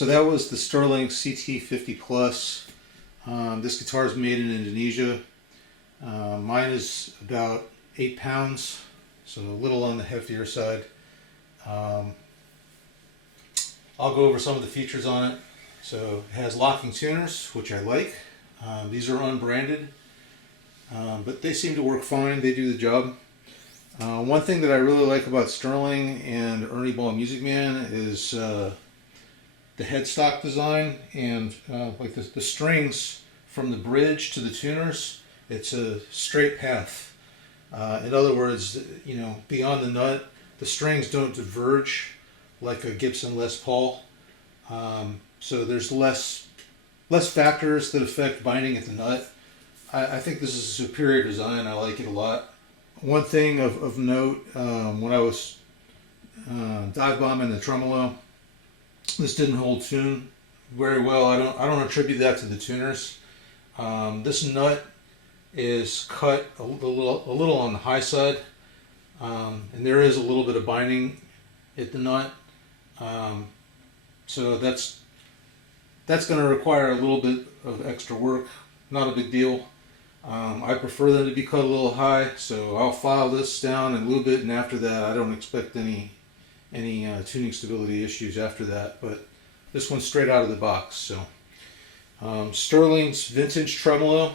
So that was the Sterling CT50 Plus. This guitar is made in Indonesia. Mine is about 8 pounds, so a little on the heftier side. I'll go over some of the features on it. So it has locking tuners, which I like. These are unbranded, but they seem to work fine. They do the job. One thing that I really like about Sterling and Ernie Ball Music Man is the headstock design, and like the strings from the bridge to the tuners, it's a straight path. In other words, you know, beyond the nut, the strings don't diverge like a Gibson Les Paul. So there's less factors that affect binding at the nut. I think this is a superior design. I like it a lot. One thing of note, when I was dive bombing the tremolo, this didn't hold tune very well. I don't attribute that to the tuners. This nut is cut a little on the high side, and there is a little bit of binding at the nut. So that's going to require a little bit of extra work. Not a big deal. I prefer them to be cut a little high, so I'll file this down in a little bit, and after that I don't expect any tuning stability issues after that. But this one's straight out of the box. So Sterling's vintage tremolo,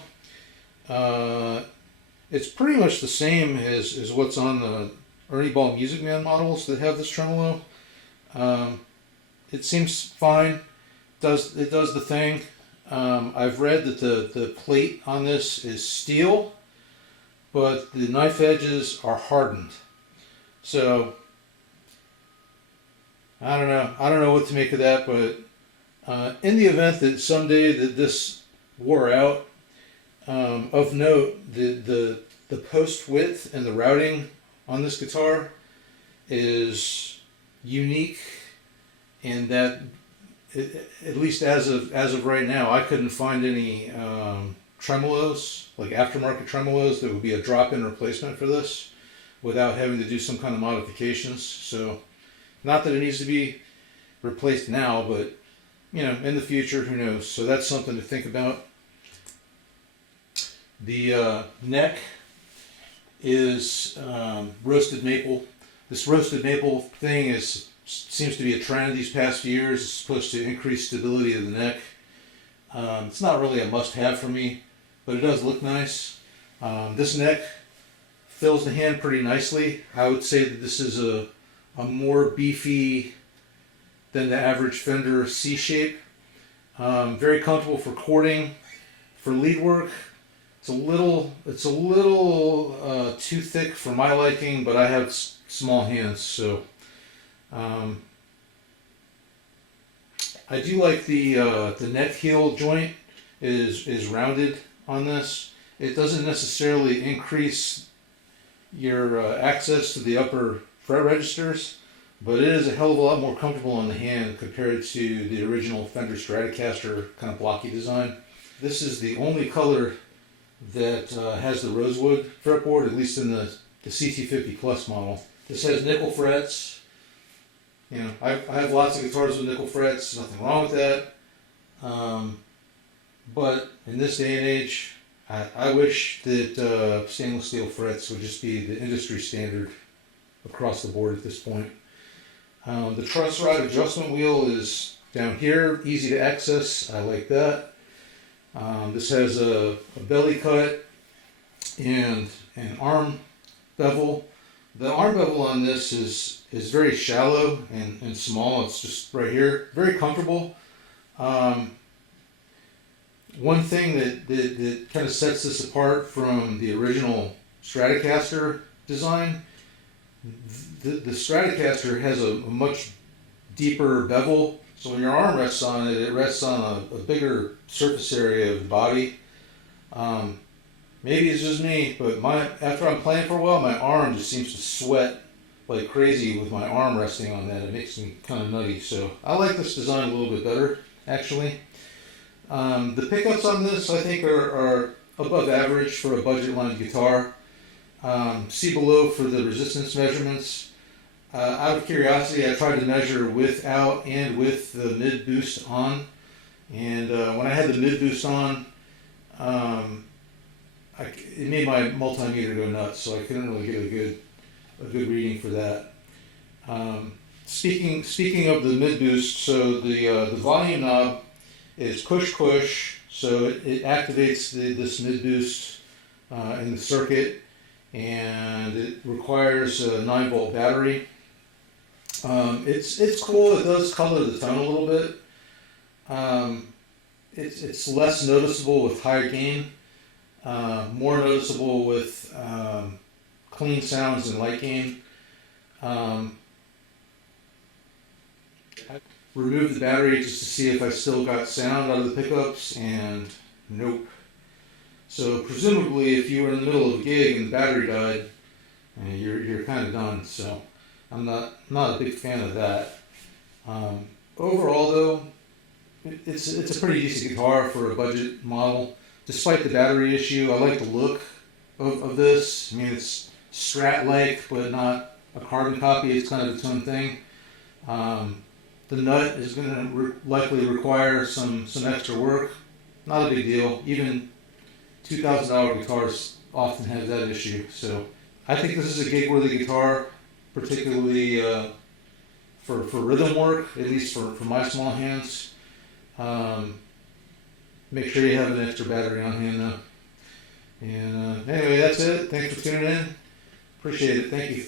it's pretty much the same as what's on the Ernie Ball Music Man models that have this tremolo. It seems fine. It does the thing. I've read that the plate on this is steel, but the knife edges are hardened. So I don't know what to make of that, but in the event that someday that this wore out, of note, the post width and the routing on this guitar is unique in that, at least as of right now, I couldn't find any tremolos, like aftermarket tremolos, that would be a drop-in replacement for this without having to do some kind of modifications. So not that it needs to be replaced now, but you know, in the future, who knows? So that's something to think about. The neck is roasted maple. This roasted maple thing seems to be a trend these past few years. It's supposed to increase stability of the neck. It's not really a must-have for me, but it does look nice. This neck fills the hand pretty nicely. I would say that this is a more beefy than the average Fender C shape. Very comfortable for chording, for lead work. It's a little too thick for my liking, but I have small hands, so I do like the neck heel joint is rounded on this. It doesn't necessarily increase your access to the upper fret registers, but it is a hell of a lot more comfortable on the hand compared to the original Fender Stratocaster kind of blocky design. This is the only color that has the rosewood fretboard, at least in the CT50 Plus model. This has nickel frets. You know, I have lots of guitars with nickel frets, nothing wrong with that. But in this day and age, I wish that stainless steel frets would just be the industry standard across the board at this point. The truss rod adjustment wheel is down here, easy to access. I like that. This has a belly cut and an arm bevel. The arm bevel on this is very shallow and small. It's just right here. Very comfortable. One thing that kind of sets this apart from the original Stratocaster design, the Stratocaster has a much deeper bevel So when your arm rests on it, it rests on a bigger surface area of the body. Maybe it's just me, but after I'm playing for a while, my arm just seems to sweat like crazy with my arm resting on that. It makes me kind of nutty. So I like this design a little bit better, actually. The pickups on this, I think, are above average for a budget line guitar. See below for the resistance measurements. Out of curiosity, I tried to measure without and with the mid boost on, and when I had the mid boost on, it made my multimeter go nuts, so I couldn't really get a good reading for that. Speaking of the mid boost, so the volume knob is push, so it activates this mid boost in the circuit, and it requires a 9-volt battery. It's cool. It does color the tone a little bit. It's less noticeable with high gain, more noticeable with clean sounds and light gain. Remove the battery just to see if I still got sound out of the pickups, and nope. So presumably, if you were in the middle of a gig and the battery died, you're kind of done. So I'm not a big fan of that. Overall, though, it's a pretty decent guitar for a budget model. Despite the battery issue, I like the look of this. I mean, it's Strat-like, but not a carbon copy. It's kind of its own thing. The nut is going to likely require some extra work. Not a big deal. Even $2,000 guitars often have that issue. So I think this is a gig-worthy guitar, particularly for rhythm work, at least for my small hands. Make sure you have an extra battery on hand though. And anyway, that's it. Thanks for tuning in. Appreciate it. Thank you.